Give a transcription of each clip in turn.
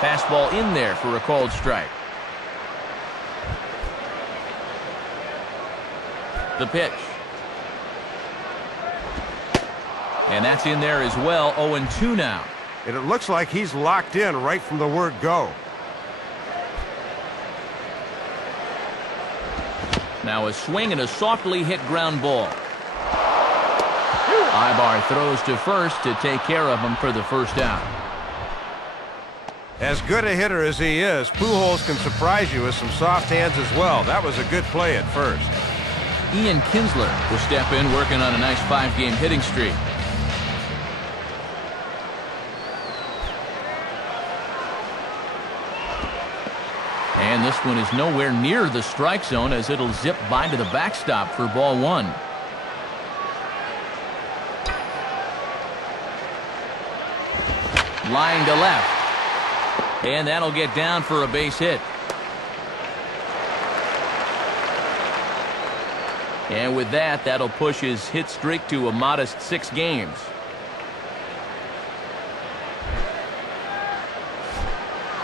Fastball in there for a called strike. The pitch. And that's in there as well. 0-2 now. And it looks like he's locked in right from the word go. Now a swing and a softly hit ground ball. Ibar throws to first to take care of him for the first down. As good a hitter as he is, Pujols can surprise you with some soft hands as well. That was a good play at first. Ian Kinsler will step in, working on a nice 5-game hitting streak. And this one is nowhere near the strike zone as it'll zip by to the backstop for ball 1. Line to left. And that'll get down for a base hit. And with that, that'll push his hit streak to a modest 6 games.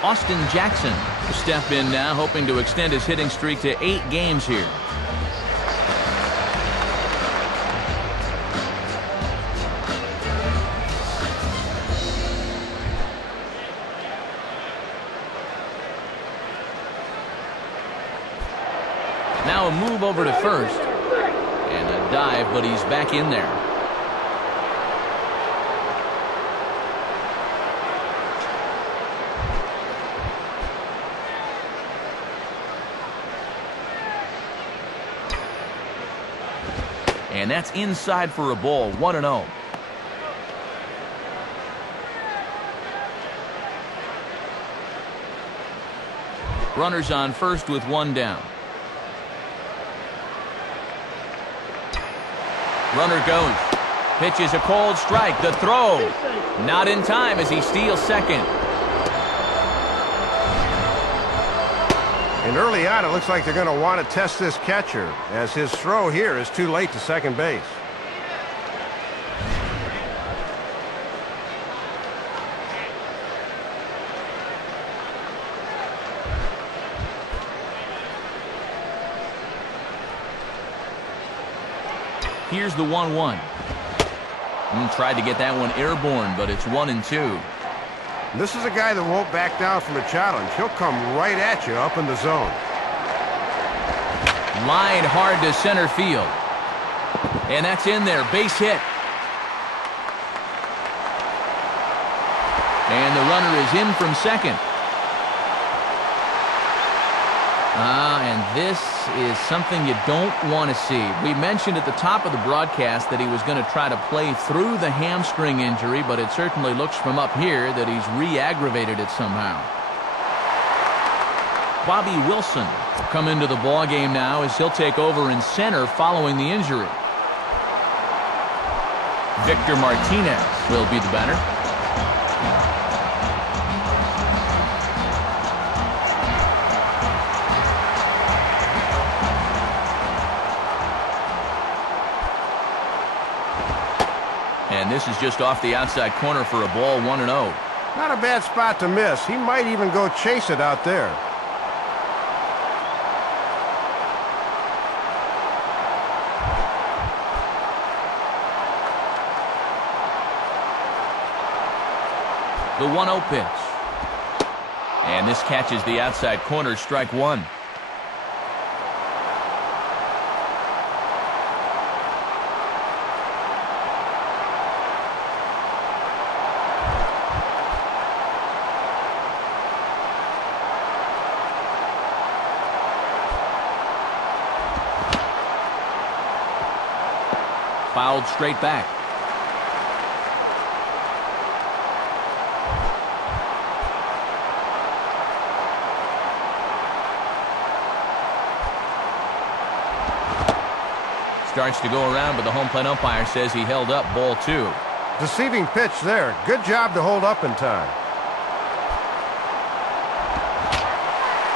Austin Jackson will step in now, hoping to extend his hitting streak to 8 games here. Now a move over to first. And a dive, but he's back in there. And that's inside for a ball. 1-0. Runners on first with 1 down. Runner goes. Pitch is a cold strike. The throw. Not in time as he steals second. And early on, it looks like they're going to want to test this catcher, as his throw here is too late to second base. Here's the 1-1. Tried to get that one airborne, but it's 1-2. This is a guy that won't back down from a challenge. He'll come right at you up in the zone. Line hard to center field. And that's in there. Base hit. And the runner is in from second. And this is something you don't want to see. We mentioned at the top of the broadcast that he was going to try to play through the hamstring injury, but it certainly looks from up here that he's re-aggravated it somehow. Bobby Wilson will come into the ball game now as he'll take over in center following the injury. Victor Martinez will be the batter. And this is just off the outside corner for a ball. 1-0. Not a bad spot to miss. He might even go chase it out there. The 1-0 pitch. And this catches the outside corner. Strike 1. Fouled straight back. Starts to go around, but the home plate umpire says he held up. Ball 2. Deceiving pitch there. Good job to hold up in time.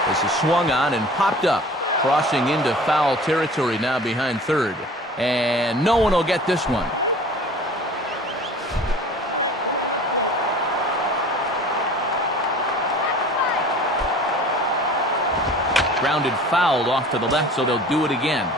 This is swung on and popped up, crossing into foul territory now behind third. And no one will get this one. Grounded foul off to the left, so they'll do it again.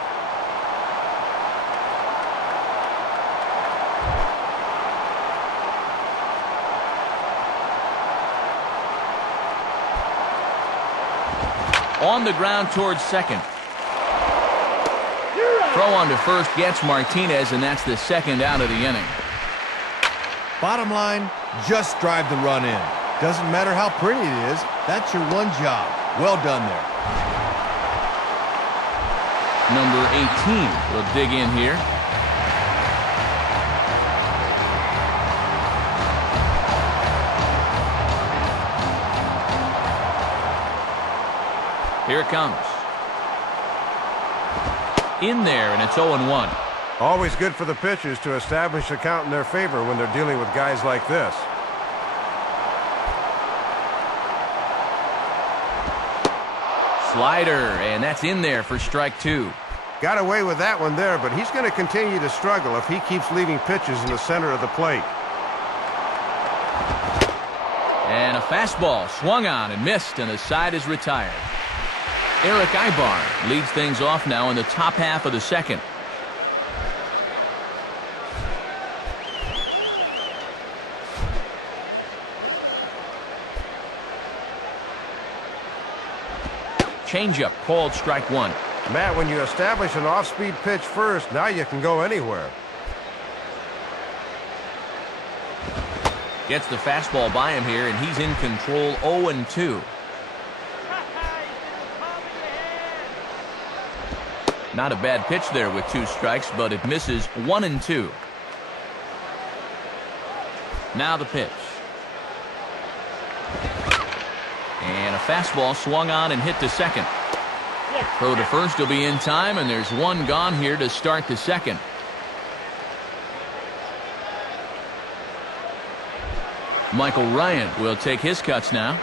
On the ground towards second. Throw on to first gets Martinez, and that's the second out of the inning. Bottom line, just drive the run in. Doesn't matter how pretty it is, that's your one job. Well done there. Number 18 will dig in here. Here it comes. In there, and it's 0-1. Always good for the pitchers to establish a count in their favor when they're dealing with guys like this. Slider, and that's in there for strike 2. Got away with that one there, but he's going to continue to struggle if he keeps leaving pitches in the center of the plate. And a fastball swung on and missed, and the side is retired. Eric Ibar leads things off now in the top half of the second. Changeup called strike 1. Matt, when you establish an off-speed pitch first, now you can go anywhere. Gets the fastball by him here, and he's in control. 0-2. Not a bad pitch there with 2 strikes, but it misses. 1-2. Now the pitch. And a fastball swung on and hit to second. Throw to first will be in time, and there's one gone here to start the second. Michael Ryan will take his cuts now.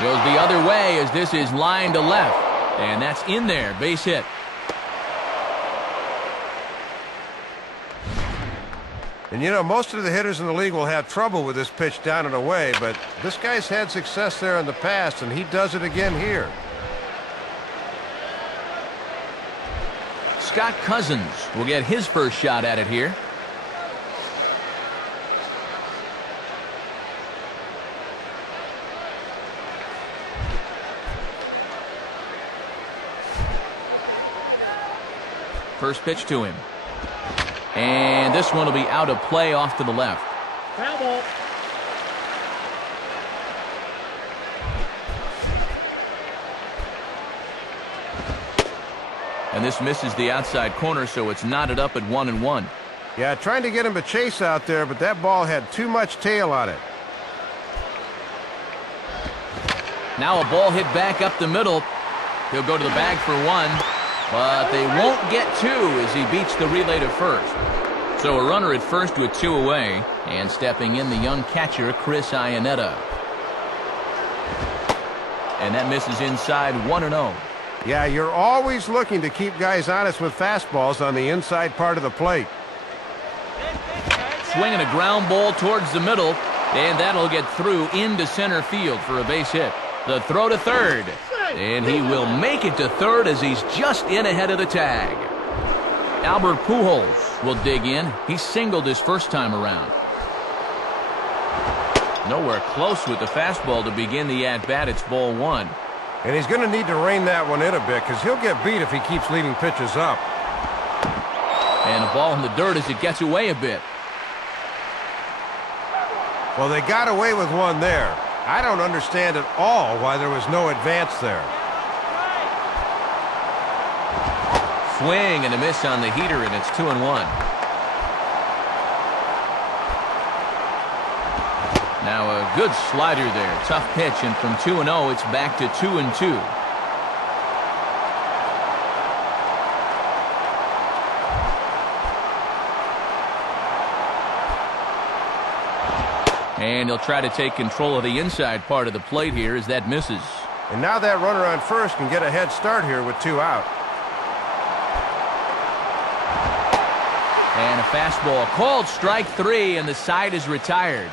Goes the other way as this is lined to left. And that's in there. Base hit. And you know, most of the hitters in the league will have trouble with this pitch down and away, but this guy's had success there in the past, and he does it again here. Scott Cousins will get his first shot at it here. First pitch to him. And this one will be out of play off to the left. Foul ball. And this misses the outside corner, so it's knotted up at 1-1. Yeah, trying to get him a chase out there, but that ball had too much tail on it. Now a ball hit back up the middle. He'll go to the bag for one, but they won't get two as he beats the relay to first. So a runner at first with two away, and stepping in the young catcher, Chris Iannetta. And that misses inside 1-0. Yeah, you're always looking to keep guys honest with fastballs on the inside part of the plate. Swinging a ground ball towards the middle, and that'll get through into center field for a base hit. The throw to third, and he will make it to third as he's just in ahead of the tag. Albert Pujols will dig in. He singled his first time around. Nowhere close with the fastball to begin the at-bat. It's ball one. And he's going to need to rein that one in a bit because he'll get beat if he keeps leading pitches up. And a ball in the dirt as it gets away a bit. Well, they got away with one there. I don't understand at all why there was no advance there. Swing and a miss on the heater, and it's 2-1. Now a good slider there. Tough pitch, and from 2-0, it's back to 2-2. And he'll try to take control of the inside part of the plate here as that misses. And now that runner on first can get a head start here with 2 out. And a fastball called strike 3, and the side is retired.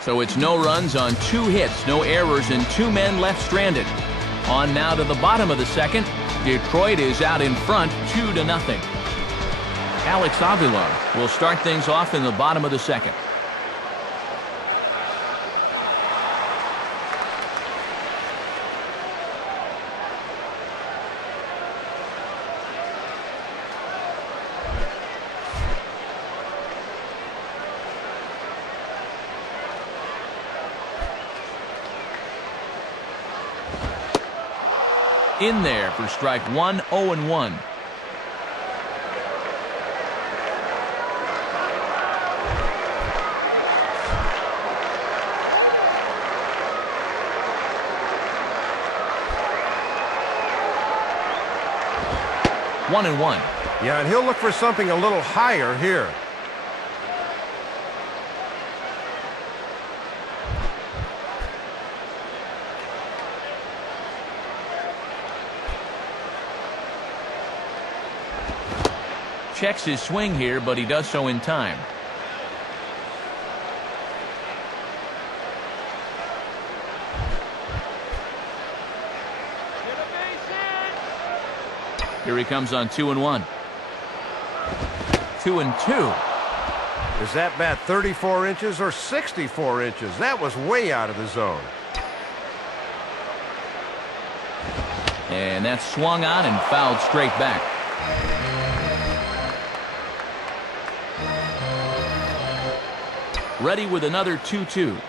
So it's no runs on 2 hits, no errors, and 2 men left stranded. On now to the bottom of the second. Detroit is out in front 2-0. Alex Avila will start things off in the bottom of the second. In there for strike 1, 0-1. One and one. Yeah, and he'll look for something a little higher here. Checks his swing here, but he does so in time. Here he comes on 2-1. 2-2. Is that bat 34 inches or 64 inches? That was way out of the zone. And that's swung on and fouled straight back. Ready with another 2-2.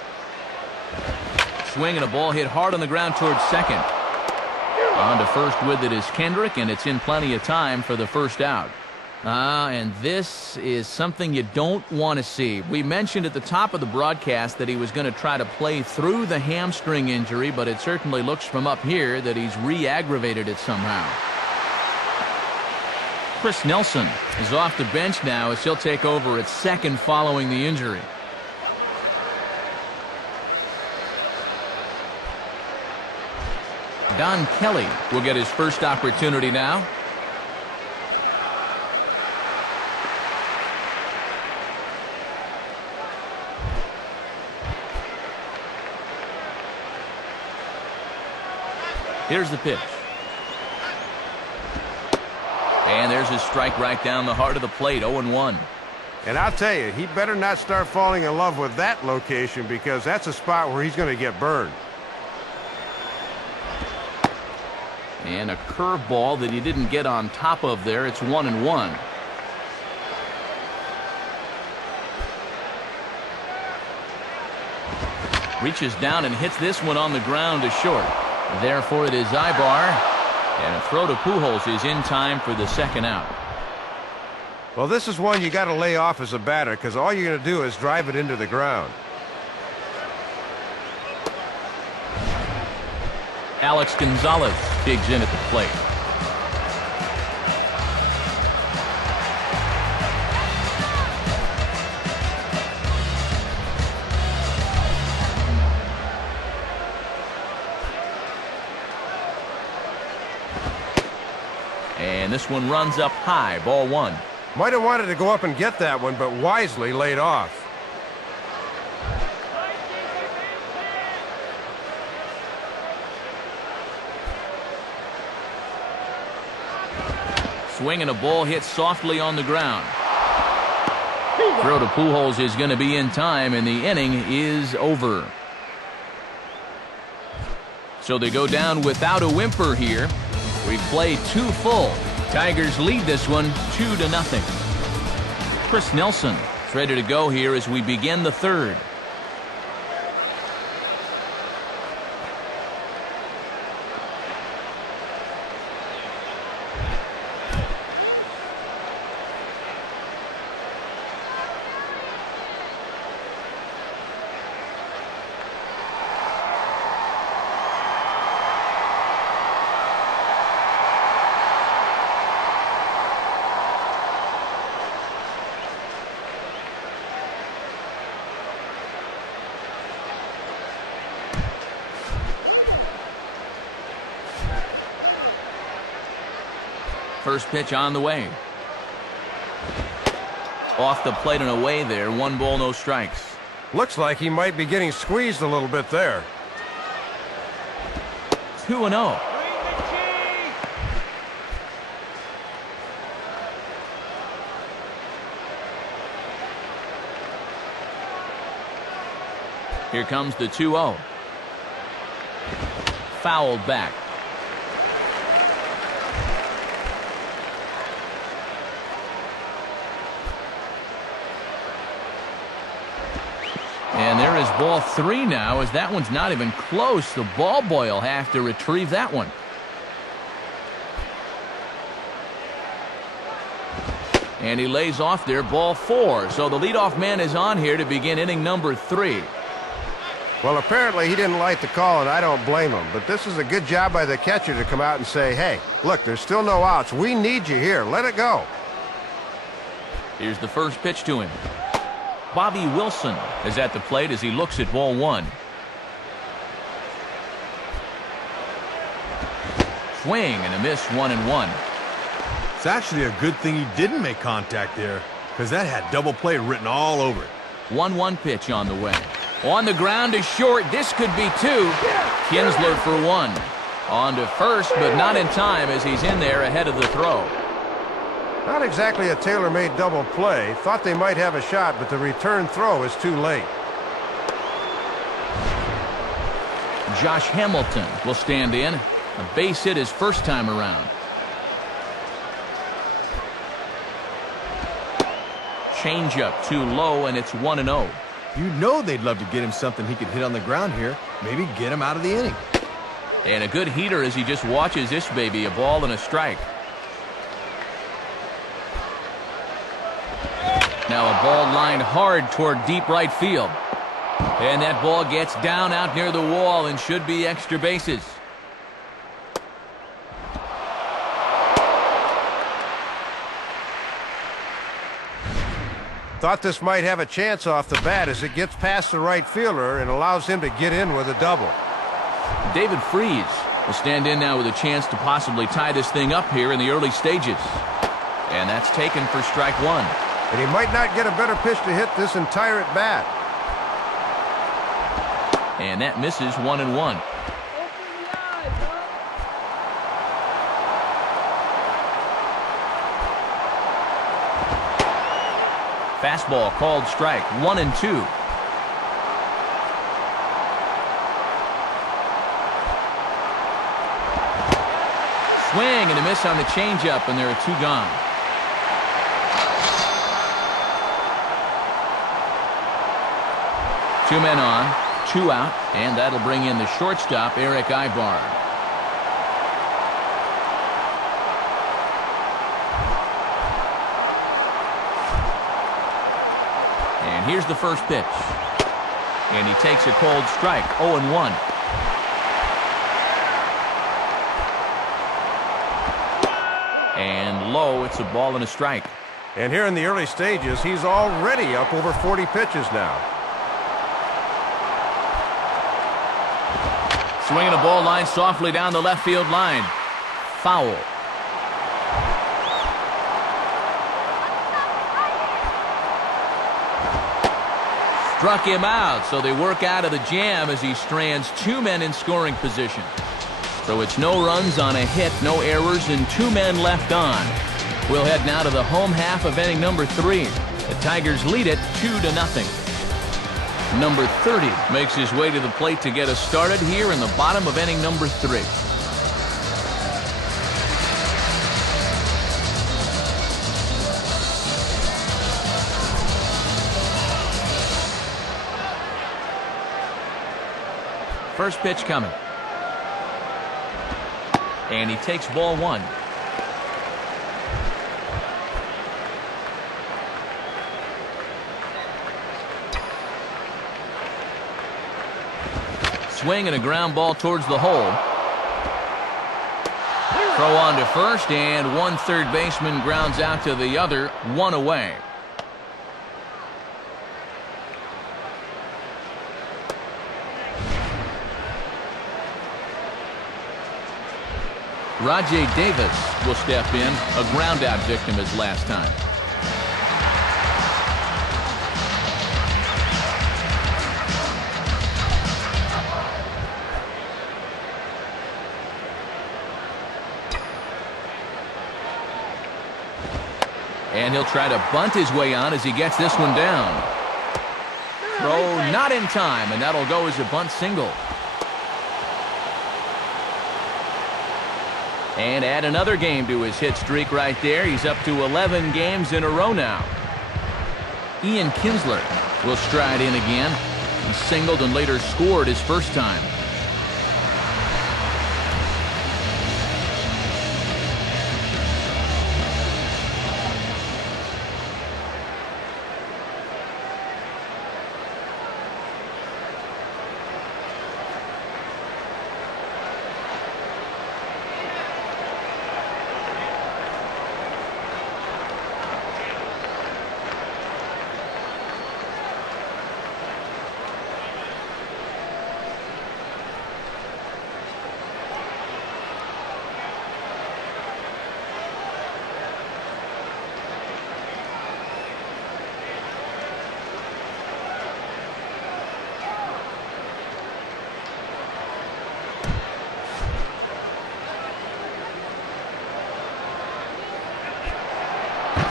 Swing and a ball hit hard on the ground towards second. On to first with it is Kendrick, and it's in plenty of time for the first out. And this is something you don't want to see. We mentioned at the top of the broadcast that he was going to try to play through the hamstring injury, but it certainly looks from up here that he's re-aggravated it somehow. Chris Nelson is off the bench now as he'll take over at second following the injury. Don Kelly will get his first opportunity now. Here's the pitch. And there's his strike right down the heart of the plate, 0-1. And I'll tell you, he better not start falling in love with that location because that's a spot where he's going to get burned. And a curveball that he didn't get on top of there. It's 1-1. Reaches down and hits this one on the ground to short. Therefore, it is Ibar. And a throw to Pujols is in time for the second out. Well, this is one you got to lay off as a batter because all you're going to do is drive it into the ground. Alex Gonzalez digs in at the plate. And this one runs up high, ball one. Might have wanted to go up and get that one, but wisely laid off. Swing and a ball hit softly on the ground. Throw to Pujols is going to be in time, and the inning is over. So they go down without a whimper here. We've played 2 full. Tigers lead this one 2-0. Chris Nelson is ready to go here as we begin the 3rd. First pitch on the way. Off the plate and away there. 1 ball, no strikes. Looks like he might be getting squeezed a little bit there. 2-0. Here comes the 2-0. Fouled back. And there is ball 3 now, as that one's not even close. The ball boy will have to retrieve that one. And he lays off there, ball 4. So the leadoff man is on here to begin inning number 3. Well, apparently he didn't like the call, and I don't blame him. But this is a good job by the catcher to come out and say, hey, look, there's still no outs. We need you here. Let it go. Here's the first pitch to him. Bobby Wilson is at the plate as he looks at ball 1. Swing and a miss, 1-1. It's actually a good thing he didn't make contact there, because that had double play written all over it. 1-1 pitch on the way. On the ground to short. This could be 2. Kinsler for 1. On to first, but not in time as he's in there ahead of the throw. Not exactly a tailor-made double play. Thought they might have a shot, but the return throw is too late. Josh Hamilton will stand in. A base hit his first time around. Changeup too low, and it's 1-0. You know they'd love to get him something he could hit on the ground here. Maybe get him out of the inning. And a good heater as he just watches this baby. A ball and a strike. Now a ball lined hard toward deep right field. And that ball gets down out near the wall and should be extra bases. Thought this might have a chance off the bat as it gets past the right fielder and allows him to get in with a double. David Freese will stand in now with a chance to possibly tie this thing up here in the early stages. And that's taken for strike 1. And he might not get a better pitch to hit this entire at bat. And that misses, 1-1. Fastball called strike, 1-2. Swing and a miss on the changeup, and there are 2 gone. Two men on, 2 out, and that'll bring in the shortstop, Eric Ibar. And here's the first pitch. And he takes a cold strike, 0-1. And low, it's a ball and a strike. And here in the early stages, he's already up over 40 pitches now. Swinging a ball line softly down the left field line. Foul. Struck him out, so they work out of the jam as he strands 2 men in scoring position. So it's no runs on a hit, no errors, and 2 men left on. We'll head now to the home half of inning number 3. The Tigers lead it 2-0. Number 30 makes his way to the plate to get us started here in the bottom of inning number 3. First pitch coming. And he takes ball 1. Swing and a ground ball towards the hole. Throw on to first, and one third baseman grounds out to the other, 1 away. Rajay Davis will step in, a ground out victim his last time. And he'll try to bunt his way on as he gets this one down. Throw not in time, and that'll go as a bunt single. And add another game to his hit streak right there. He's up to 11 games in a row now. Ian Kinsler will stride in again. He singled and later scored his first time.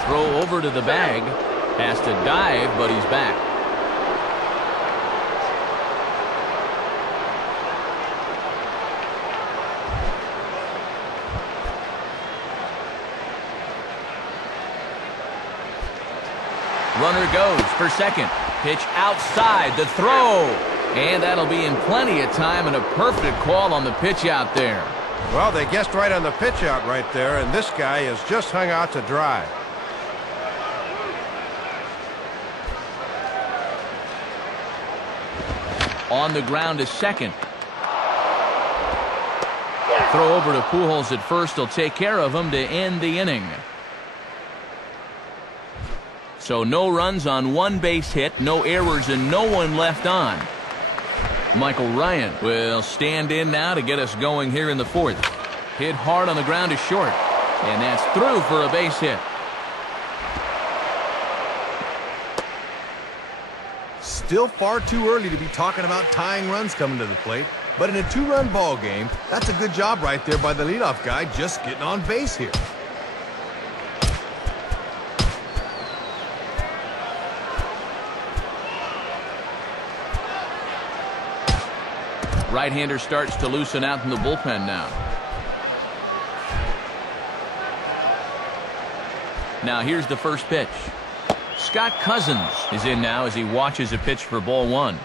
Throw over to the bag. Has to dive, but he's back. Runner goes for second. Pitch outside. The throw. And that'll be in plenty of time, and a perfect call on the pitch out there. Well, they guessed right on the pitch out right there, and this guy is just hung out to dry. On the ground is second. Throw over to Pujols at first. He'll take care of him to end the inning. So no runs on one base hit, no errors, and no one left on. Michael Ryan will stand in now to get us going here in the 4th. Hit hard on the ground is short, and that's through for a base hit. Still far too early to be talking about tying runs coming to the plate, but in a 2-run ball game, that's a good job right there by the leadoff guy just getting on base here. Right-hander starts to loosen out in the bullpen now. Now here's the first pitch. Scott Cousins is in now as he watches a pitch for ball 1.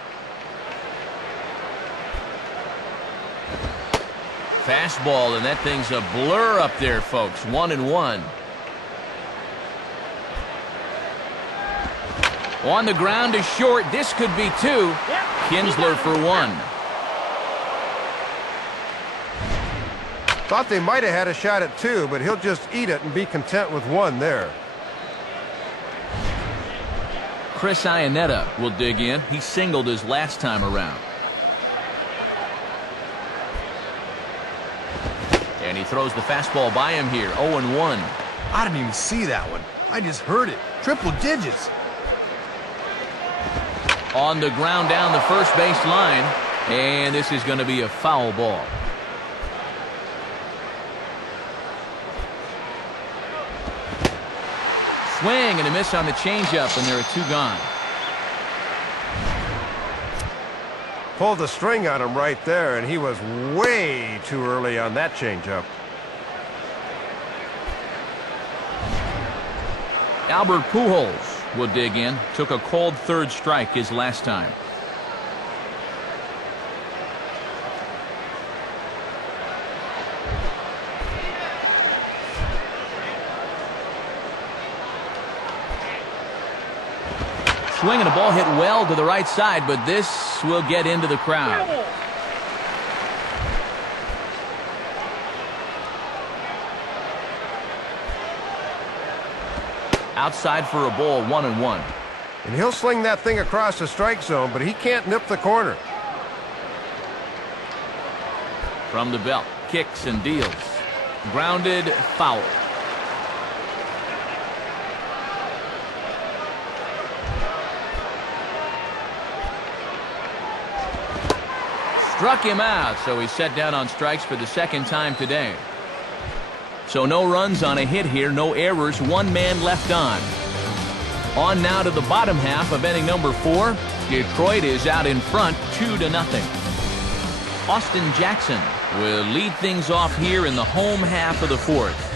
Fastball, and that thing's a blur up there, folks. 1-1. On the ground is short. This could be 2. Kinsler for 1. Thought they might have had a shot at 2, but he'll just eat it and be content with 1 there. Chris Iannetta will dig in. He singled his last time around. And he throws the fastball by him here. 0-1. I didn't even see that one. I just heard it. Triple digits. On the ground down the first base line. And this is going to be a foul ball. swing and a miss on the changeup, and there are 2 gone. Pulled the string on him right there, and he was way too early on that changeup. Albert Pujols will dig in. Took a called 3rd strike his last time. Swing and a ball hit well to the right side, but this will get into the crowd. Outside for a ball, 1-1. And he'll sling that thing across the strike zone, but he can't nip the corner. From the belt, kicks and deals. Grounded, foul. Struck him out, so he's set down on strikes for the 2nd time today. So no runs on a hit here, no errors, 1 man left on. On now to the bottom half of inning number 4. Detroit is out in front, 2-0. Austin Jackson will lead things off here in the home half of the 4th.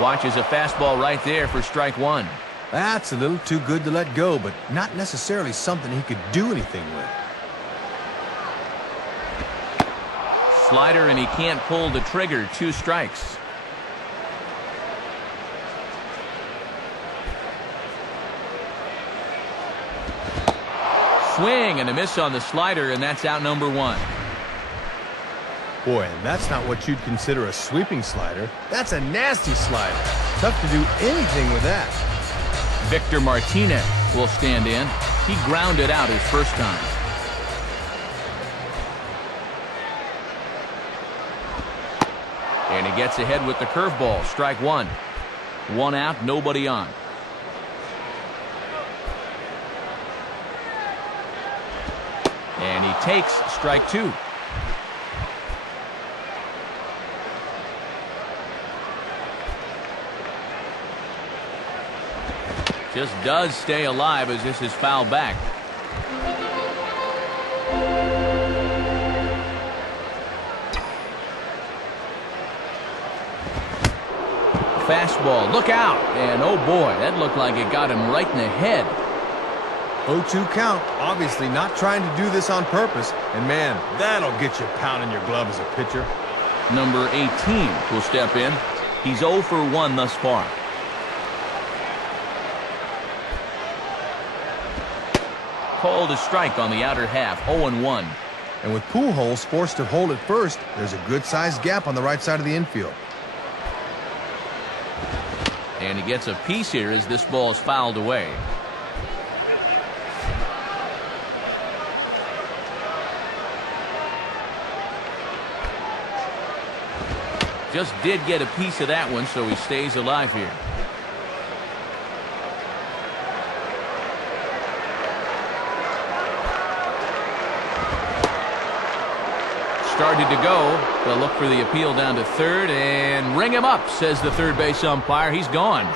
Watches a fastball right there for strike 1. That's a little too good to let go, but not necessarily something he could do anything with. Slider, and he can't pull the trigger. 2 strikes. Swing and a miss on the slider, and that's out number 1. Boy, and that's not what you'd consider a sweeping slider. That's a nasty slider. Tough to do anything with that. Victor Martinez will stand in. He grounded out his first time. And he gets ahead with the curveball. Strike 1. 1 out, nobody on. And he takes strike 2. Just does stay alive as this is fouled back. Fastball, look out, and oh boy, that looked like it got him right in the head. 0-2 count, obviously not trying to do this on purpose, and man, that'll get you pounding your glove as a pitcher. Number 18 will step in. He's 0 for 1 thus far. Called a strike on the outer half, 0-1. And with Pujols forced to hold at first, there's a good-sized gap on the right side of the infield. And he gets a piece here as this ball is fouled away. Just did get a piece of that one, so he stays alive here. Started to go. They'll look for the appeal down to third and ring him up, says the third base umpire. He's gone.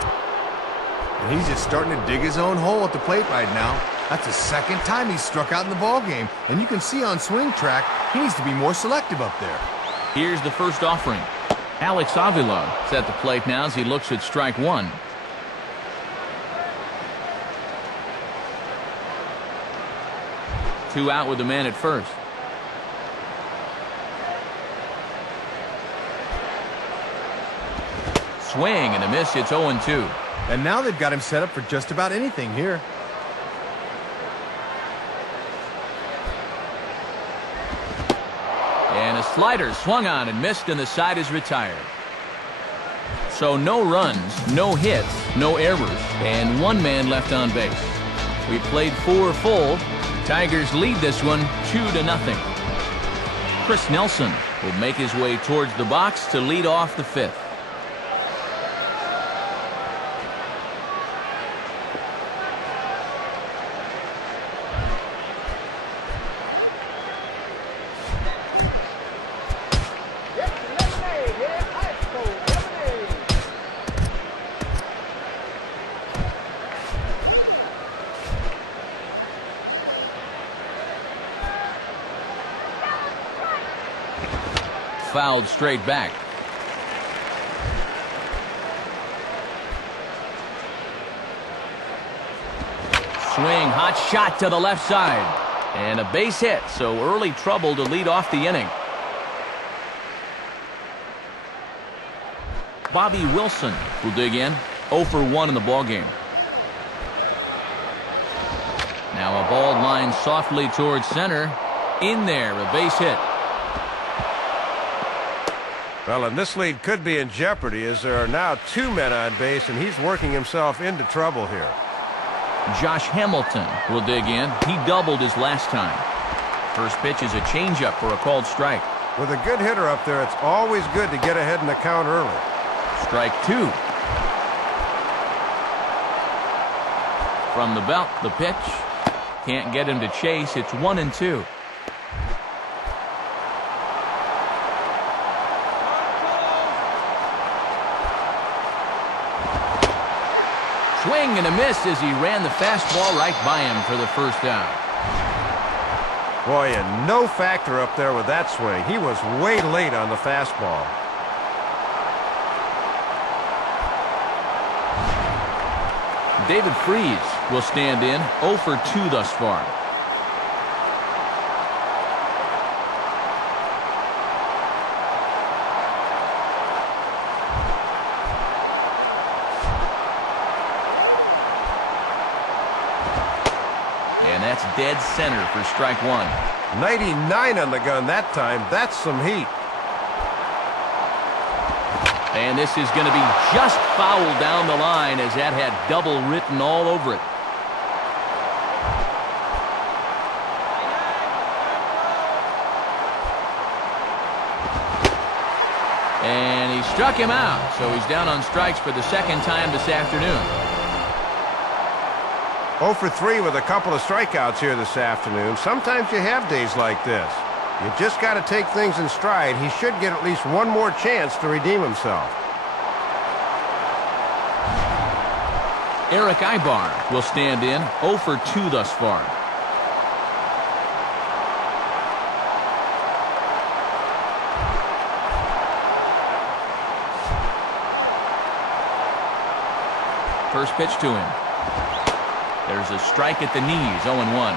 And he's just starting to dig his own hole at the plate right now. That's the second time he's struck out in the ballgame. And you can see on swing track, he needs to be more selective up there. Here's the first offering. Alex Avila is at the plate now as he looks at strike one. Two out with the man at first. Swing and a miss. It's 0-2. And now they've got him set up for just about anything here. And a slider swung on and missed, and the side is retired. So no runs, no hits, no errors, and one man left on base. We played 4 full. Tigers lead this one 2-0. Chris Nelson will make his way towards the box to lead off the 5th. Fouled straight back. Swing, hot shot to the left side. And a base hit, so early trouble to lead off the inning. Bobby Wilson will dig in. 0 for 1 in the ballgame. Now a ball lined softly towards center. In there, a base hit. Well, and this lead could be in jeopardy as there are now 2 men on base, and he's working himself into trouble here. Josh Hamilton will dig in. He doubled his last time. First pitch is a changeup for a called strike. With a good hitter up there, it's always good to get ahead in the count early. Strike 2. From the belt, the pitch. Can't get him to chase. It's 1-2. Swing and a miss as he ran the fastball right by him for the first down. Boy, and no factor up there with that swing. He was way late on the fastball. David Freese will stand in. 0 for 2 thus far. That's dead center for strike 1. 99 on the gun that time. That's some heat. And this is going to be just fouled down the line as that had double written all over it. And he struck him out, so he's down on strikes for the second time this afternoon. 0 for 3 with a couple of strikeouts here this afternoon. Sometimes you have days like this. You just got to take things in stride. He should get at least one more chance to redeem himself. Eric Ibar will stand in. 0 for 2 thus far. First pitch to him. There's a strike at the knees, 0-1.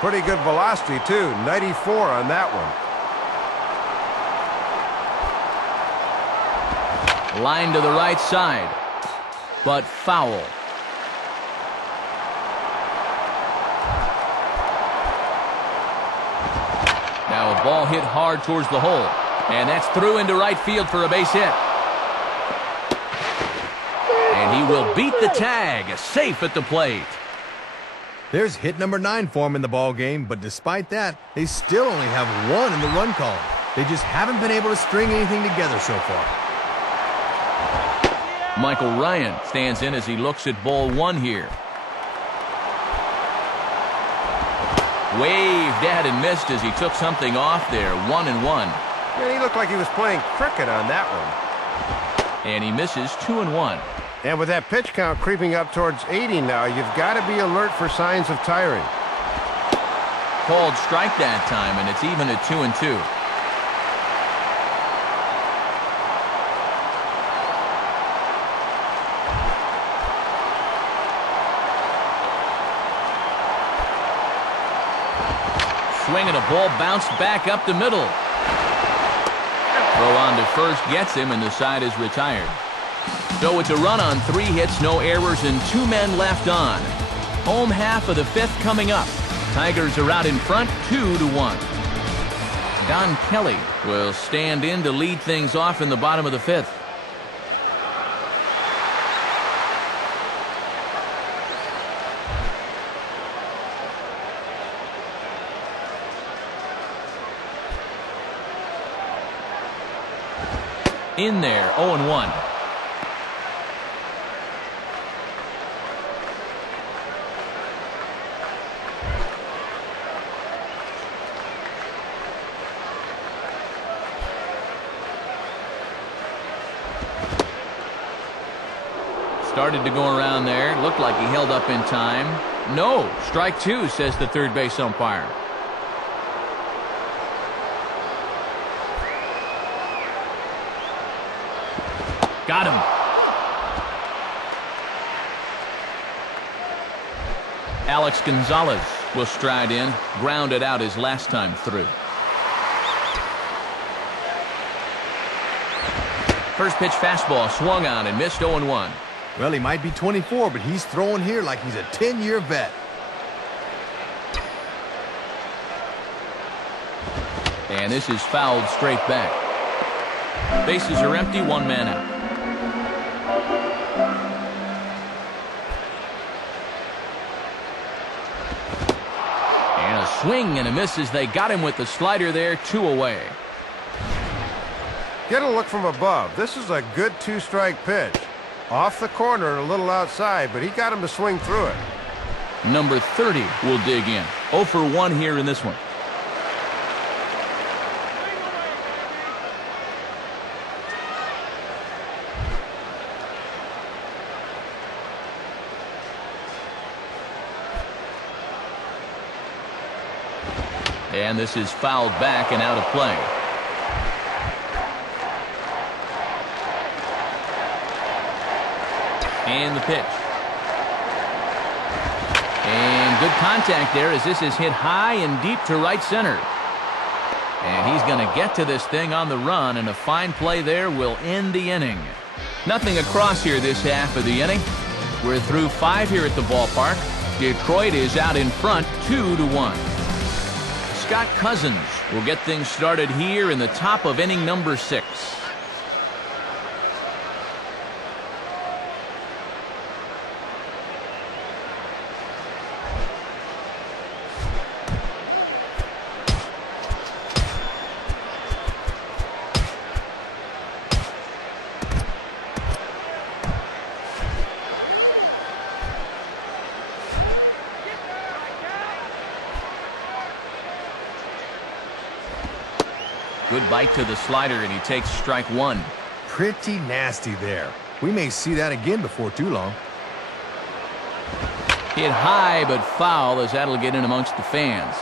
Pretty good velocity, too. 94 on that one. Line to the right side, but foul. Now a ball hit hard towards the hole, and that's through into right field for a base hit. And he will beat the tag, safe at the plate. There's hit number 9 for him in the ball game, but despite that, they still only have 1 in the run column. They just haven't been able to string anything together so far. Michael Ryan stands in as he looks at ball 1 here. Waved at and missed as he took something off there. 1-1. And he looked like he was playing cricket on that one. And he misses 2-1. And with that pitch count creeping up towards 80 now, you've got to be alert for signs of tiring. Called strike that time, and it's even at 2-2. Swinging a ball bounced back up the middle. Throw on to first gets him, and the side is retired. So it's a run on 3 hits, no errors, and 2 men left on. Home half of the 5th coming up. Tigers are out in front, 2-1. Don Kelly will stand in to lead things off in the bottom of the 5th. In there, 0-1. Started to go around there. Looked like he held up in time. No, strike 2, says the third base umpire. Got him. Alex Gonzalez will stride in, grounded out his last time through. First pitch fastball swung on and missed. 0-1. Well, he might be 24, but he's throwing here like he's a 10-year vet. And this is fouled straight back. Bases are empty, 1 man out. And a swing and a miss as they got him with the slider there, 2 away. Get a look from above. This is a good 2-strike pitch. Off the corner and a little outside, but he got him to swing through it. Number 30 will dig in. 0 for 1 here in this one. And this is fouled back and out of play. And the pitch. And good contact there as this is hit high and deep to right center. And he's going to get to this thing on the run, and a fine play there will end the inning. Nothing across here this half of the inning. We're through 5 here at the ballpark. Detroit is out in front, 2-1. Scott Cousins will get things started here in the top of inning number 6. Good bite to the slider, and he takes strike 1. Pretty nasty there. We may see that again before too long. Hit high but foul as that'll get in amongst the fans.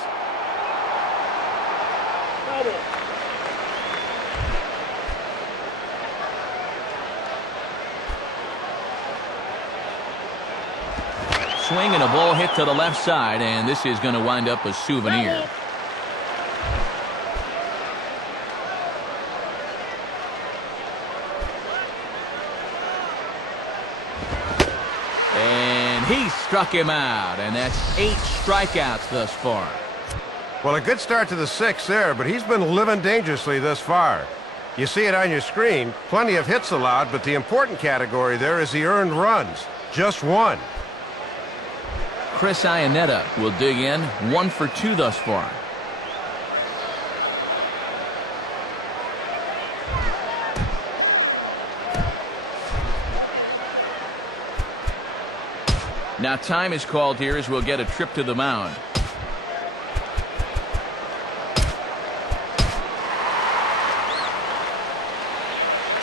Swing and a ball hit to the left side, and this is going to wind up a souvenir. He struck him out, and that's 8 strikeouts thus far. Well, a good start to the 6th there, but he's been living dangerously thus far. You see it on your screen, plenty of hits allowed, but the important category there is the earned runs. Just 1. Chris Iannetta will dig in, 1 for 2 thus far. Now time is called here as we'll get a trip to the mound.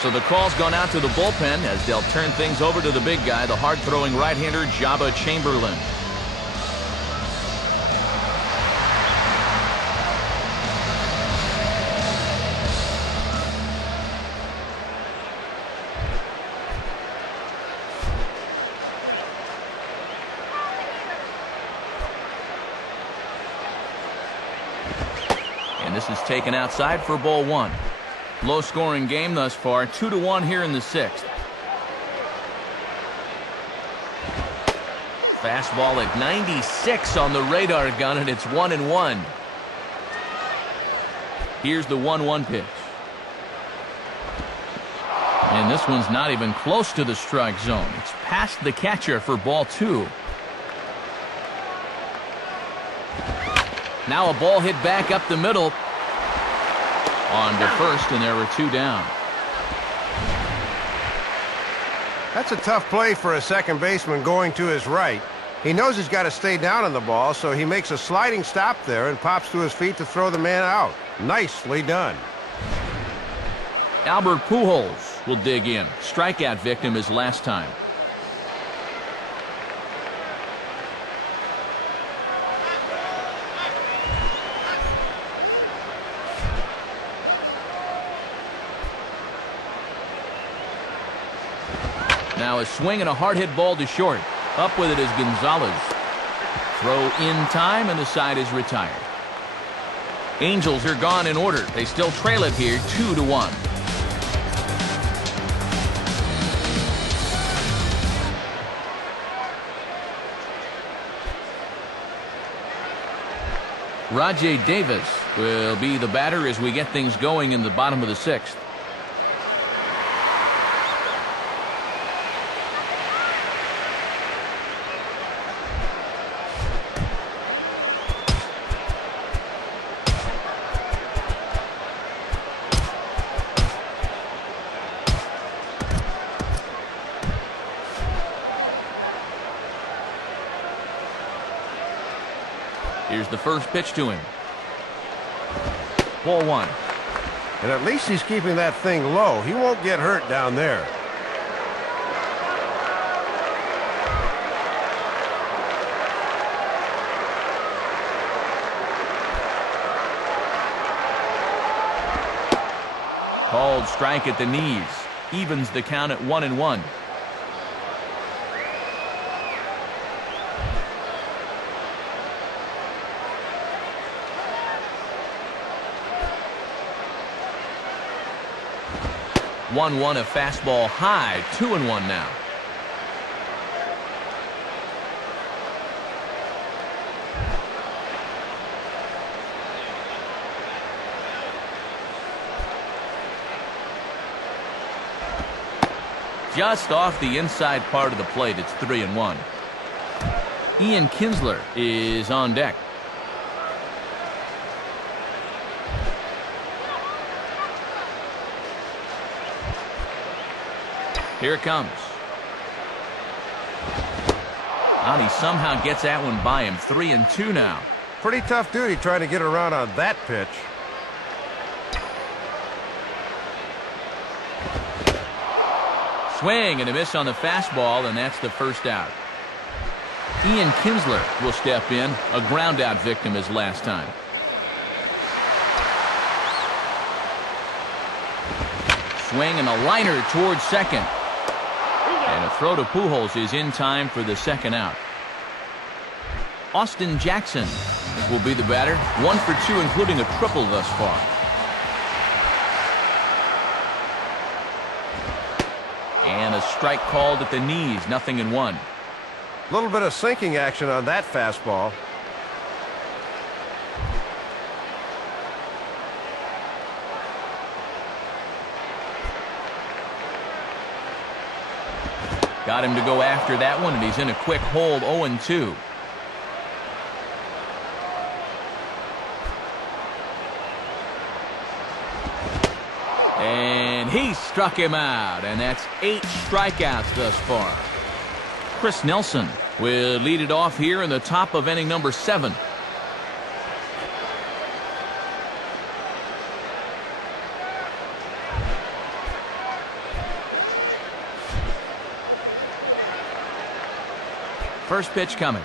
So the call's gone out to the bullpen as they'll turn things over to the big guy, the hard-throwing right-hander Jabba Chamberlain. And this is taken outside for ball one. Low-scoring game thus far, 2-1 here in the sixth. Fastball at 96 on the radar gun, and it's 1-1. Here's the 1-1 pitch. And this one's not even close to the strike zone. It's past the catcher for ball two. Now a ball hit back up the middle. On to first, and there were two down. That's a tough play for a second baseman going to his right. He knows he's got to stay down on the ball, so he makes a sliding stop there and pops to his feet to throw the man out. Nicely done. Albert Pujols will dig in. Strikeout victim his last time. Now a swing and a hard hit ball to short. Up with it is Gonzalez. Throw in time, and the side is retired. Angels are gone in order. They still trail it here 2-1. Rajay Davis will be the batter as we get things going in the bottom of the sixth. Here's the first pitch to him. Ball one. And at least he's keeping that thing low. He won't get hurt down there. Called strike at the knees. Evens the count at 1-1. A fastball high, 2-1 now. Just off the inside part of the plate, it's 3-1. Ian Kinsler is on deck. Here it comes. And he somehow gets that one by him. 3-2 now. Pretty tough duty trying to get around on that pitch. Swing and a miss on the fastball, and that's the first out. Ian Kinsler will step in. A ground out victim his last time. Swing and a liner towards second. And a throw to Pujols is in time for the second out. Austin Jackson will be the batter. 1 for 2, including a triple thus far. And a strike called at the knees. 0-1. A little bit of sinking action on that fastball. Got him to go after that one, and he's in a quick hold. 0-2. And he struck him out, and that's 8 strikeouts thus far. Chris Nelson will lead it off here in the top of inning number 7. First pitch coming.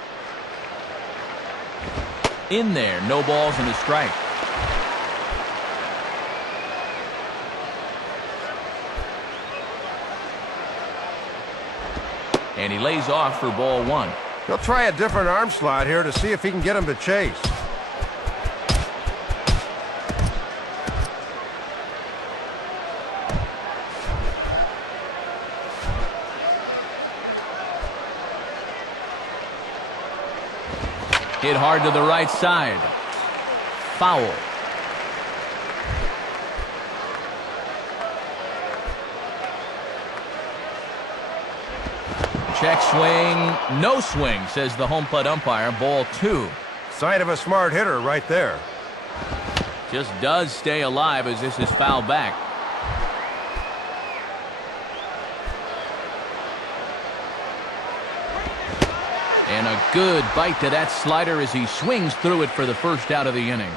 In there, no balls and a strike. And he lays off for ball one. He'll try a different arm slot here to see if he can get him to chase. Hit hard to the right side. Foul. Check swing. No swing, says the home plate umpire. Ball two. Sign of a smart hitter right there. Just does stay alive as this is fouled back. And a good bite to that slider as he swings through it for the first out of the inning.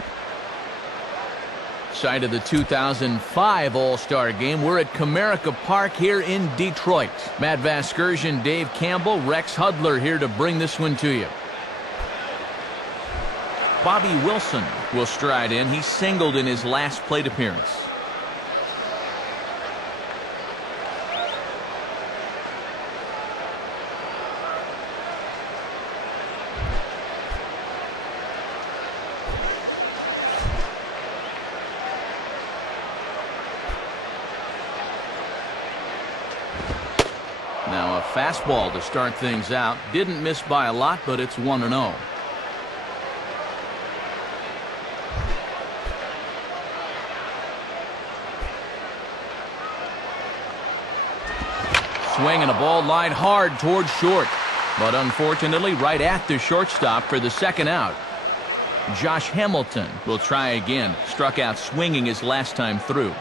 Site of the 2005 All-Star Game. We're at Comerica Park here in Detroit. Matt Vasgersian, Dave Campbell, Rex Hudler here to bring this one to you. Bobby Wilson will stride in. He singled in his last plate appearance. Now a fastball to start things out. Didn't miss by a lot, but it's 1-0. Swing and a ball lined hard towards short. But unfortunately right at the shortstop for the second out. Josh Hamilton will try again. Struck out swinging his last time through.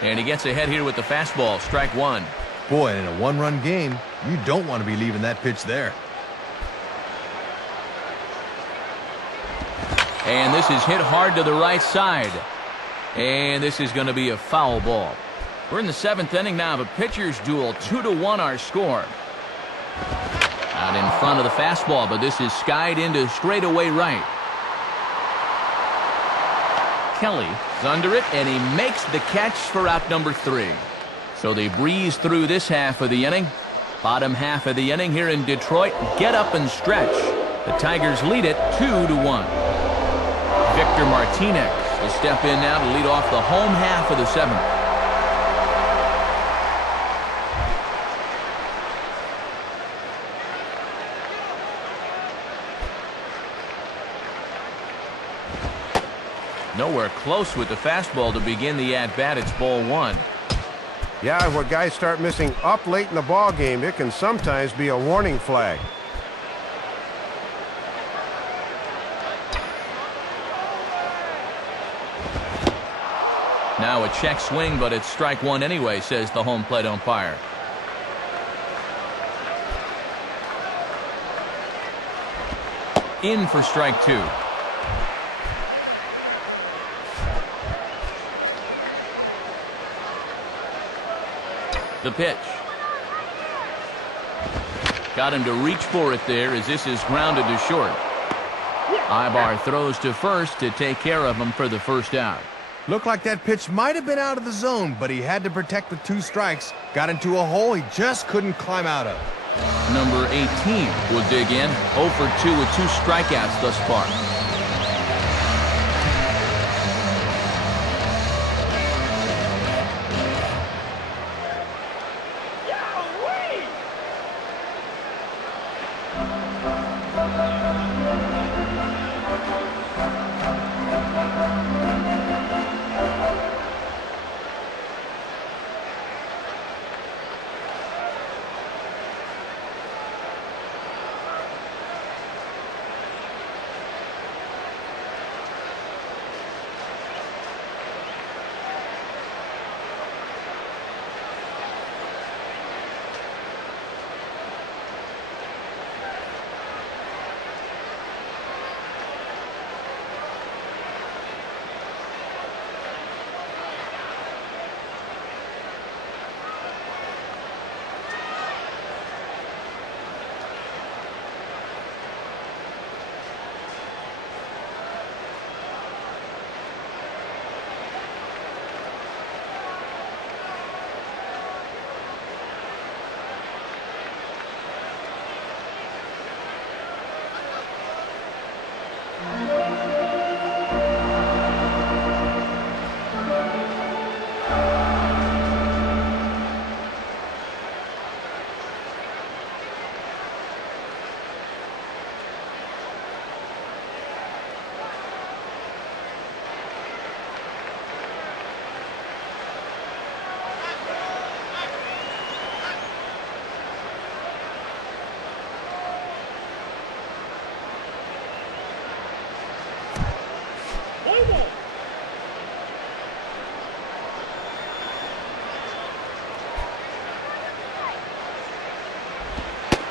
And he gets ahead here with the fastball. Strike one. Boy, in a one-run game, you don't want to be leaving that pitch there. And this is hit hard to the right side. And this is going to be a foul ball. We're in the seventh inning now of a pitcher's duel. 2-1 our score. Out in front of the fastball, but this is skied into straightaway right. Kelly is under it, and he makes the catch for out number 3. So they breeze through this half of the inning. Bottom half of the inning here in Detroit. Get up and stretch. The Tigers lead it 2-1. Victor Martinez will step in now to lead off the home half of the seventh. Nowhere close with the fastball to begin the at-bat. It's ball one. Yeah, when guys start missing up late in the ball game, it can sometimes be a warning flag. Now a check swing, but it's strike one anyway, says the home plate umpire. In for strike two. The pitch. Got him to reach for it there as this is grounded to short. Ibar throws to first to take care of him for the first out. Looked like that pitch might have been out of the zone, but he had to protect with 2 strikes. Got into a hole he just couldn't climb out of. Number 18 will dig in. 0 for 2 with 2 strikeouts thus far.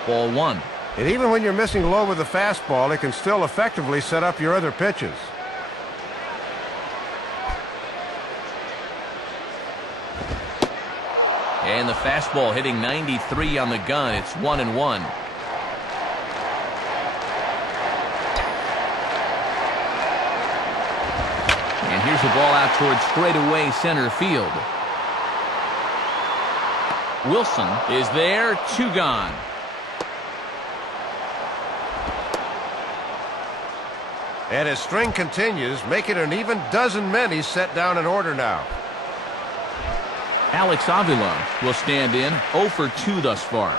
Ball one. And even when you're missing low with the fastball, it can still effectively set up your other pitches. And the fastball hitting 93 on the gun. It's 1-1. And here's the ball out towards straightaway center field. Wilson is there, 2 gone. And his string continues, making an even dozen men he's set down in order now. Alex Avila will stand in, 0 for 2 thus far.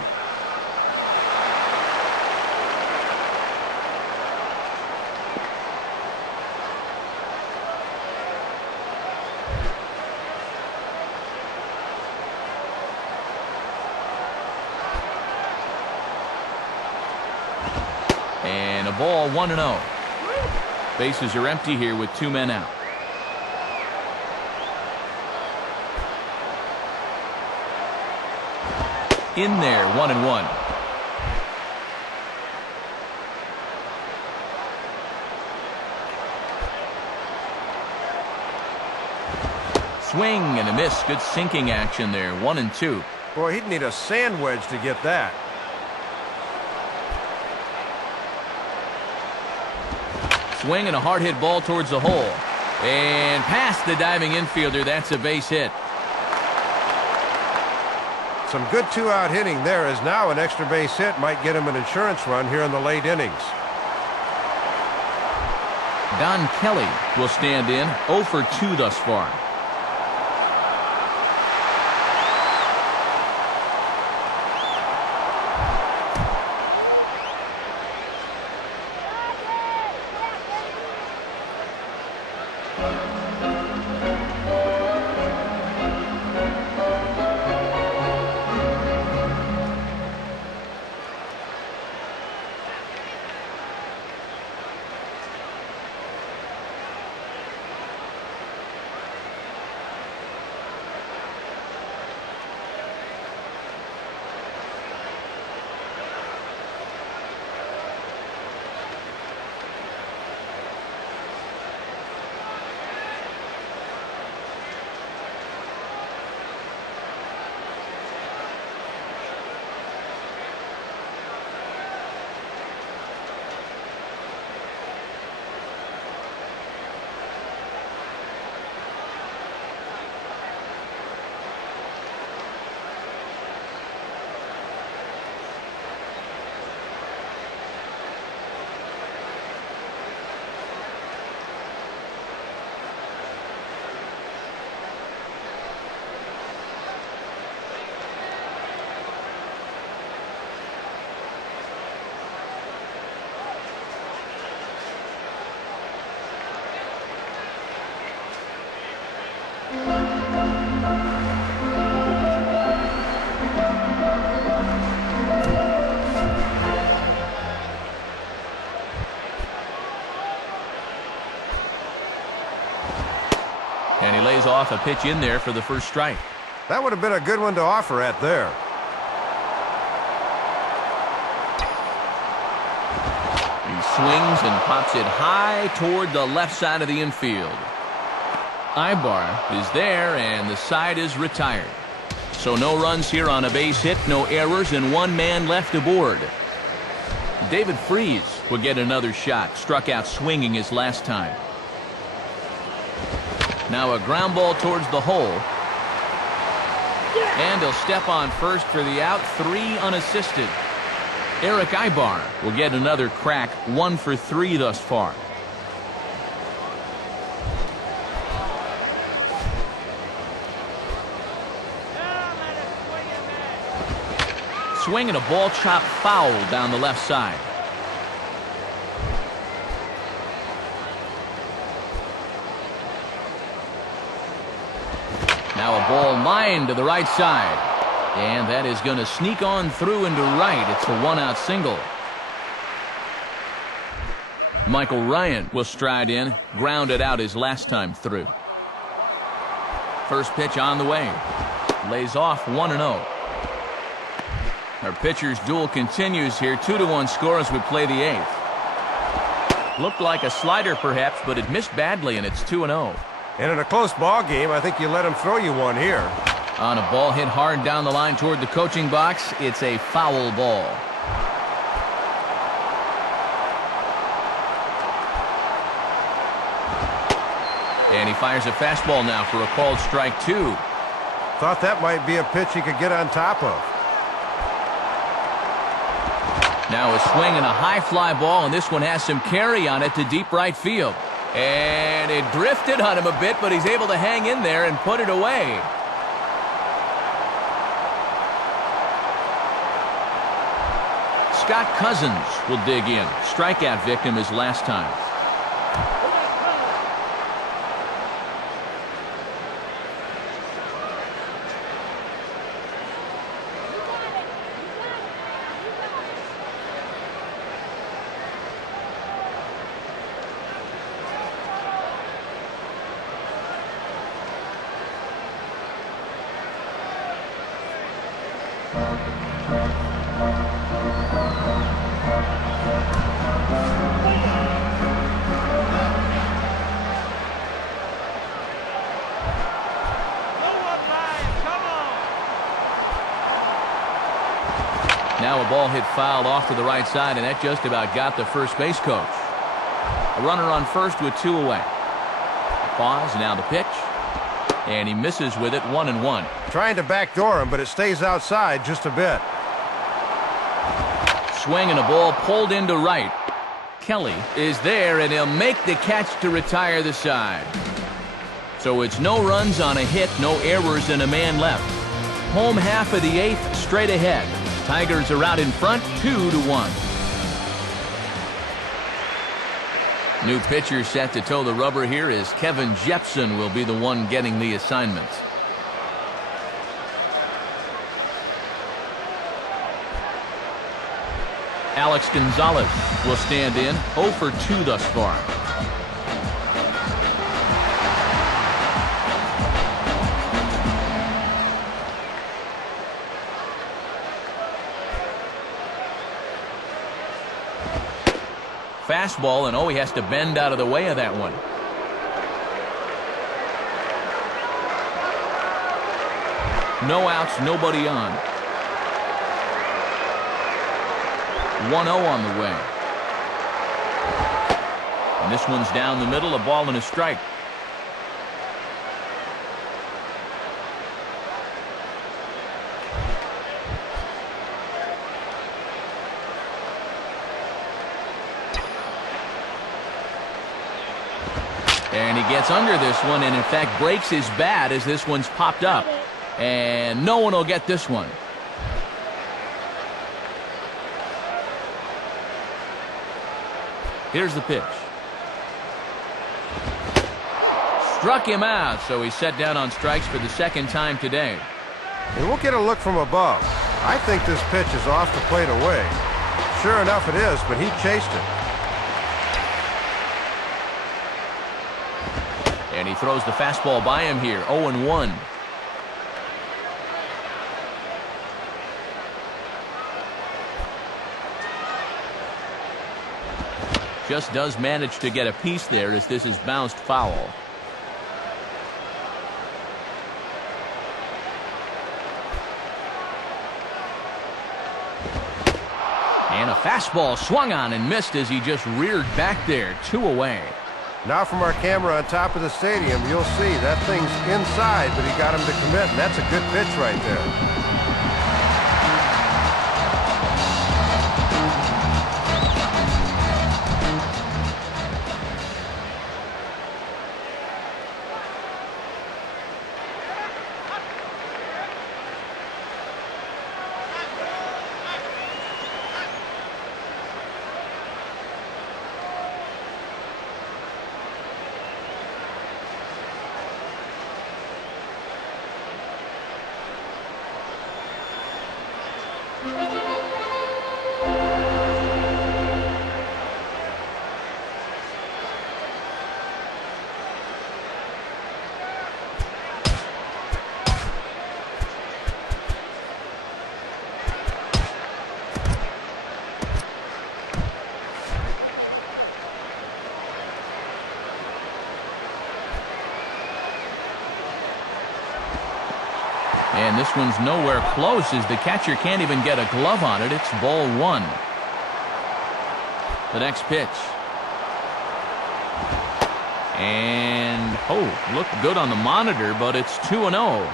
And a ball, 1-0. Bases are empty here with 2 men out. In there, 1-1. Swing and a miss. Good sinking action there. 1-2. Boy, he'd need a sand wedge to get that. Swing and a hard hit ball towards the hole. And past the diving infielder. That's a base hit. Some good 2-out hitting there, as now an extra base hit might get him an insurance run here in the late innings. Don Kelly will stand in, 0 for 2 thus far. And he lays off a pitch in there for the first strike. That would have been a good one to offer at there. He swings and pops it high toward the left side of the infield. Ibar is there, and the side is retired. So no runs here on a base hit, no errors, and 1 man left aboard. David Freese will get another shot. Struck out swinging his last time. Now a ground ball towards the hole. And he'll step on first for the out. 3 unassisted. Eric Ibar will get another crack. 1 for 3 thus far. Swing and a ball chopped foul down the left side. Now a ball lined to the right side. And that is going to sneak on through into right. It's a 1-out single. Michael Ryan will stride in. Grounded out his last time through. First pitch on the way. Lays off 1-0. Our pitcher's duel continues here. 2-1 score as we play the 8th. Looked like a slider perhaps, but it missed badly, and it's 2-0. And in a close ball game, I think you let him throw you one here. On a ball hit hard down the line toward the coaching box, it's a foul ball. And he fires a fastball now for a called strike 2. Thought that might be a pitch he could get on top of. Now a swing and a high fly ball, and this one has some carry on it to deep right field. And it drifted on him a bit, but he's able to hang in there and put it away. Scott Cousins will dig in. Strikeout victim his last time. Now a ball hit foul off to the right side, and that just about got the first base coach. A runner on first with 2 away. Pause, now the pitch. And he misses with it, 1-1. Trying to backdoor him, but it stays outside just a bit. Swing and a ball pulled into right. Kelly is there, and he'll make the catch to retire the side. So it's no runs on a hit, no errors, and a man left. Home half of the 8th, straight ahead. Tigers are out in front, 2-1. New pitcher set to toe the rubber here is Kevin Jepson will be the one getting the assignment. Alex Gonzalez will stand in, 0 for 2 thus far. Fastball, and he has to bend out of the way of that one. No outs, nobody on. 1-0 on the way. And this one's down the middle, a ball and a strike. And he gets under this one, and in fact breaks his bat as this one's popped up. And no one will get this one. Here's the pitch. Struck him out, so he's set down on strikes for the second time today. And we'll get a look from above. I think this pitch is off the plate away. Sure enough it is, but he chased it. And he throws the fastball by him here, 0-1. Just does manage to get a piece there as this is bounced foul. And a fastball swung on and missed as he just reared back there, 2 away. Now from our camera on top of the stadium, you'll see that thing's inside, but he got him to commit, and that's a good pitch right there. And this one's nowhere close as the catcher can't even get a glove on it. It's ball one. The next pitch. And, oh, looked good on the monitor, but it's 2-0.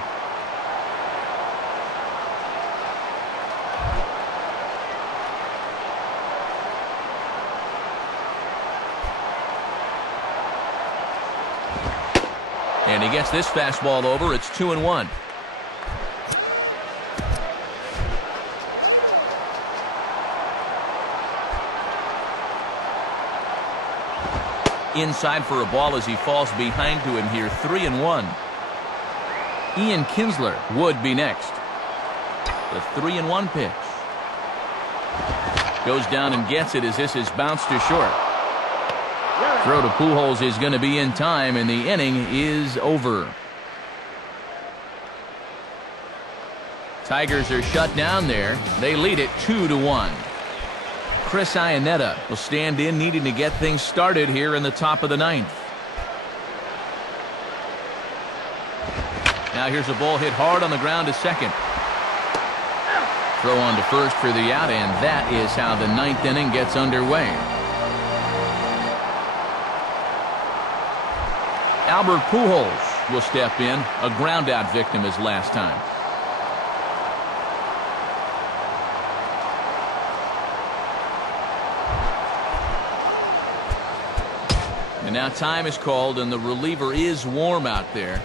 And he gets this fastball over. It's 2-1. Inside for a ball as he falls behind to him here. 3-1. Ian Kinsler would be next. The 3-1 pitch. Goes down and gets it as this is bounced to short. Throw to Pujols is going to be in time, and the inning is over. Tigers are shut down there. They lead it 2-1. Chris Iannetta will stand in, needing to get things started here in the top of the ninth. Now here's a ball hit hard on the ground to second. Throw on to first for the out, and that is how the ninth inning gets underway. Albert Pujols will step in, a ground out victim as last time. And now time is called, and the reliever is warm out there.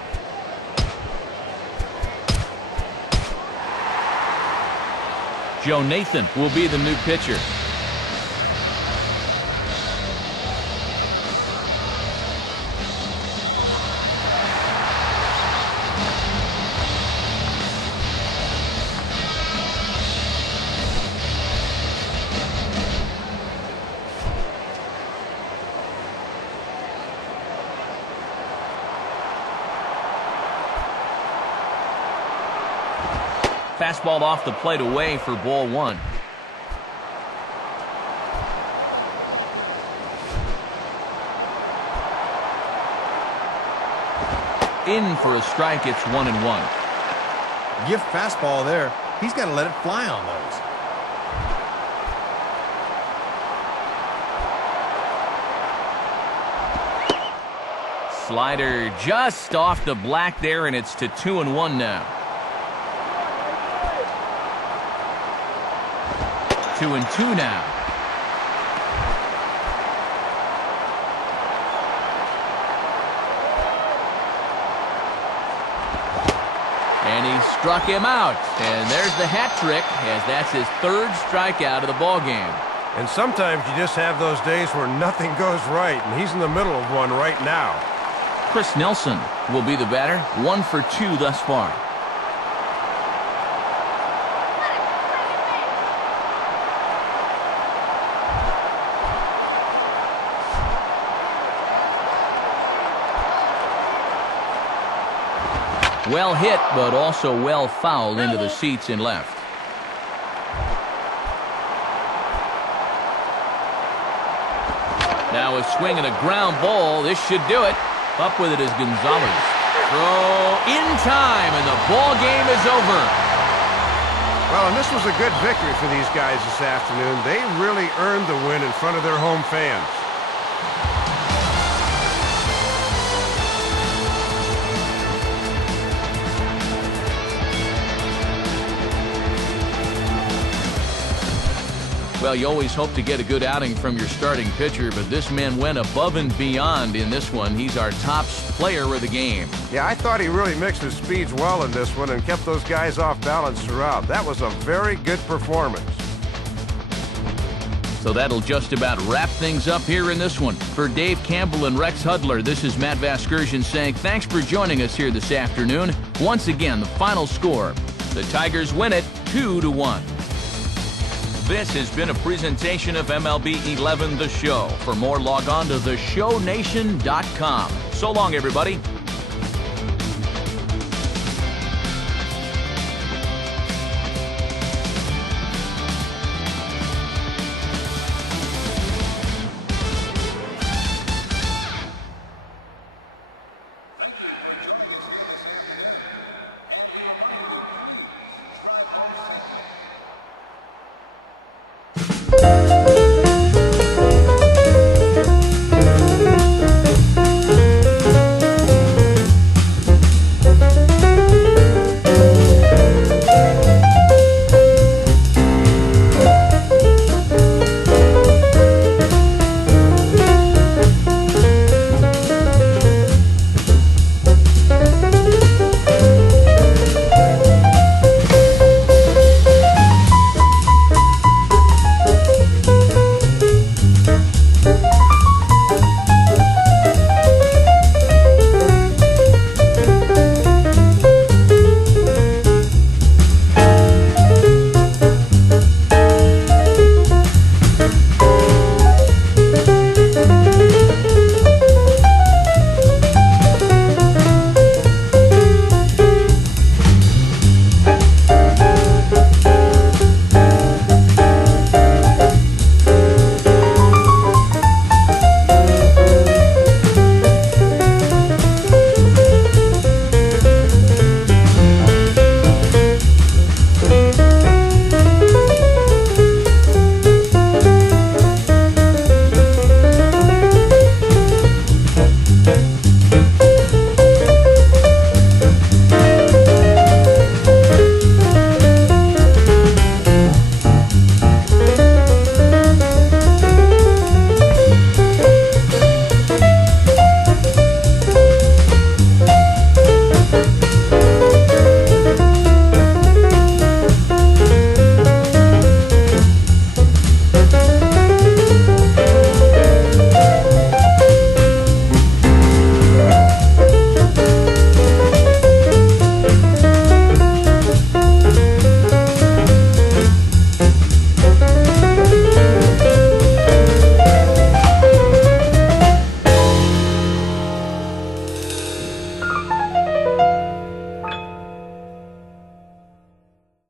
Joe Nathan will be the new pitcher. Fastball off the plate away for ball one. In for a strike. It's 1-1. Give fastball there. He's got to let it fly on those. Slider just off the black there, and it's to 2-1 now. 2-2 now. And he struck him out. And there's the hat trick, as that's his third strikeout of the ball game. And sometimes you just have those days where nothing goes right, and he's in the middle of one right now. Chris Nelson will be the batter. 1 for 2 thus far. Well hit, but also well fouled into the seats and left. Now a swing and a ground ball. This should do it. Up with it is Gonzalez. Throw in time, and the ball game is over. Well, and this was a good victory for these guys this afternoon. They really earned the win in front of their home fans. Well, you always hope to get a good outing from your starting pitcher, but this man went above and beyond in this one. He's our top player of the game. Yeah, I thought he really mixed his speeds well in this one and kept those guys off balance throughout. That was a very good performance. So that'll just about wrap things up here in this one. For Dave Campbell and Rex Hudler, this is Matt Vasgersian saying thanks for joining us here this afternoon. Once again, the final score. The Tigers win it 2-1. This has been a presentation of MLB 11 The Show. For more, log on to theshownation.com. So long, everybody.